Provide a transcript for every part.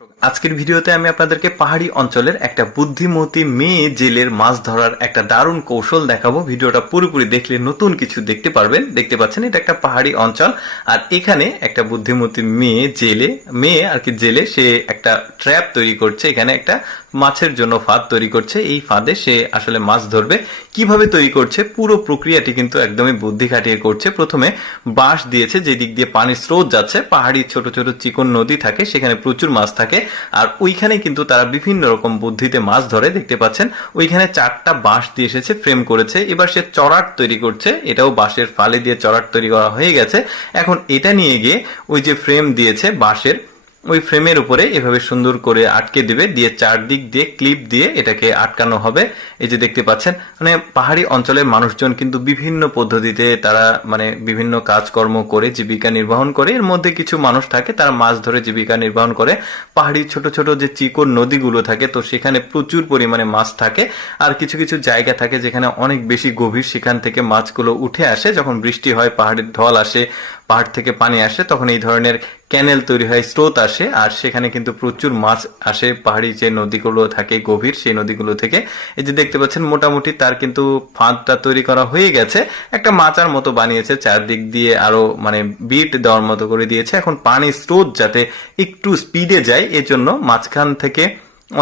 আজকের ভিডিওতে আমি আপনাদেরকে পাহাড়ি অঞ্চলের একটা বুদ্ধিমতী মেয়ে জেলের মাছ ধরার একটা দারুণ কৌশল দেখাবো। ভিডিওটা পুরোপুরি দেখলে নতুন কিছু দেখতে পারবেন। দেখতে পাচ্ছেন, এটা একটা পাহাড়ি অঞ্চল। আর এখানে একটা বুদ্ধিমতী মেয়ে জেলে, মেয়ে আর কি জেলে, সে একটা ট্র্যাপ তৈরি করছে। এখানে একটা মাছের জন্য ফাঁদ তৈরি করছে। এই ফাঁদে সে আসলে মাছ ধরবে। কীভাবে তৈরি করছে? পুরো প্রক্রিয়াটি কিন্তু একদমই বুদ্ধি খাটিয়ে করছে। প্রথমে বাঁশ দিয়েছে, যে দিক দিয়ে পানির স্রোত যাচ্ছে। পাহাড়ি ছোট ছোট চিকন নদী থাকে, সেখানে প্রচুর মাছ থাকে। আর ওইখানে কিন্তু তারা বিভিন্ন রকম বুদ্ধিতে মাছ ধরে, দেখতে পাচ্ছেন। ওইখানে চারটা বাঁশ দিয়ে এসেছে, ফ্রেম করেছে। এবার সে চড়াট তৈরি করছে। এটাও বাঁশের ফালে দিয়ে চড়াট তৈরি করা হয়ে গেছে। এখন এটা নিয়ে গিয়ে ওই যে ফ্রেম দিয়েছে বাঁশের ওই ফ্রেমের উপরে এভাবে সুন্দর করে আটকে দিবে, দিয়ে চারদিক দিয়ে ক্লিপ দিয়ে এটাকে আটকানো হবে। এই যে দেখতে পাচ্ছেন মানে পাহাড়ি অঞ্চলের মানুষজন কিন্তু বিভিন্ন পদ্ধতিতে তারা মানে বিভিন্ন কাজকর্ম করে জীবিকা নির্বাহন করে। এর মধ্যে কিছু মানুষ থাকে, তারা মাছ ধরে জীবিকা নির্বাহন করে। পাহাড়ি ছোট ছোট যে চিকন নদীগুলো থাকে, তো সেখানে প্রচুর পরিমাণে মাছ থাকে। আর কিছু কিছু জায়গা থাকে যেখানে অনেক বেশি গভীর, সেখান থেকে মাছগুলো উঠে আসে। যখন বৃষ্টি হয়, পাহাড়ের ঢল আসে পাহাড় থেকে পানি আসে, তখন এই ধরনের ক্যানেল তৈরি হয়, স্রোত আসে, আর সেখানে কিন্তু প্রচুর মাছ আসে। পাহাড়ি যে নদীগুলো থাকে, গভীর সেই নদীগুলো থেকে। এই যে দেখতে পাচ্ছেন, মোটামুটি তার কিন্তু ফাঁদটা তৈরি করা হয়ে গেছে। একটা মাচার মতো বানিয়েছে, চারদিক দিয়ে আরও মানে বিট দেওয়ার মতো করে দিয়েছে। এখন পানির স্রোত যাতে একটু স্পিডে যায়, এজন্য মাঝখান থেকে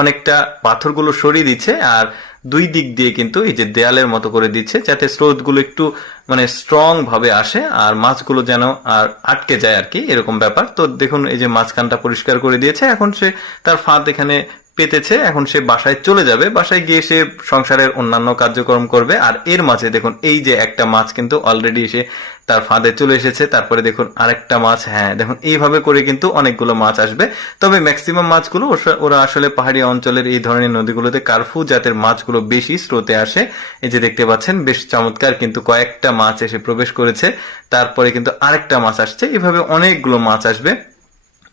অনেকটা পাথরগুলো সরিয়ে দিচ্ছে, আর দুই দিক দিয়ে কিন্তু এই যে দেয়ালের মতো করে দিচ্ছে, যাতে স্রোতগুলো একটু মানে স্ট্রং ভাবে আসে আর মাছগুলো যেন আর আটকে যায় আর কি, এরকম ব্যাপার। তো দেখুন, এই যে মাঝখানটা পরিষ্কার করে দিয়েছে, এখন সে তার ফাঁদ এখানে পেতেছে, এখন সে বাসায় চলে যাবে। বাসায় গিয়ে সে সংসারের অন্যান্য কার্যক্রম করবে। আর এর মাঝে দেখুন, এই যে একটা মাছ কিন্তু অলরেডি এসে তার ফাঁদে চলে এসেছে। তারপরে দেখুন আরেকটা মাছ হ্যাঁ দেখুন এইভাবে করে কিন্তু অনেকগুলো মাছ আসবে। তবে ম্যাক্সিমাম মাছগুলো ওরা আসলে পাহাড়ি অঞ্চলের এই ধরনের নদীগুলোতে কার্ফু জাতের মাছগুলো বেশি স্রোতে আসে। এই যে দেখতে পাচ্ছেন, বেশ চমৎকার কিন্তু কয়েকটা মাছ এসে প্রবেশ করেছে। তারপরে কিন্তু আরেকটা মাছ আসছে। এভাবে অনেকগুলো মাছ আসবে।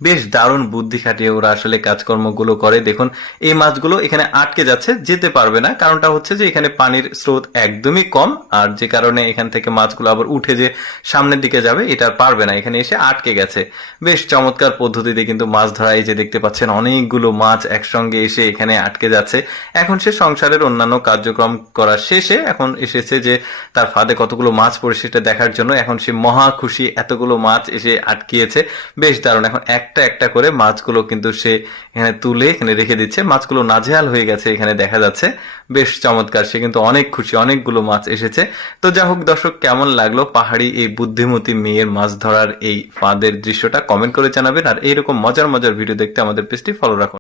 বেশ দারুণ বুদ্ধি খাটিয়ে ওরা আসলে কাজকর্মগুলো করে। দেখুন, এই মাছগুলো এখানে আটকে যাচ্ছে, যেতে পারবে না। কারণটা হচ্ছে যে এখানে পানির স্রোত একদমই কম, আর যে কারণে এখান থেকে মাছগুলো আবার উঠে যে সামনের দিকে যাবে, এটা পারবে না। এখানে এসে আটকে গেছে। বেশ চমৎকার পদ্ধতিতে কিন্তু মাছ ধরা, এই যে দেখতে পাচ্ছেন, অনেকগুলো মাছ একসঙ্গে এসে এখানে আটকে যাচ্ছে। এখন সে সংসারের অন্যান্য কার্যক্রম করার শেষে এখন এসেছে যে তার ফাঁদে কতগুলো মাছ পড়ে সেটা দেখার জন্য। এখন সে মহা খুশি, এতগুলো মাছ এসে আটকিয়েছে। বেশ দারুণ। এখন একটা একটা করে মাছগুলো কিন্তু সে এখানে তুলে এখানে রেখে দিচ্ছে। মাছগুলো নাজেহাল হয়ে গেছে এখানে দেখা যাচ্ছে। বেশ চমৎকার, সে কিন্তু অনেক খুশি, অনেকগুলো মাছ এসেছে। তো যা হোক দর্শক, কেমন লাগল পাহাড়ি এই বুদ্ধিমতী মেয়ের মাছ ধরার এই ফাঁদের দৃশ্যটা? কমেন্ট করে জানাবেন। আর এইরকম মজার মজার ভিডিও দেখতে আমাদের পেজটি ফলো রাখুন।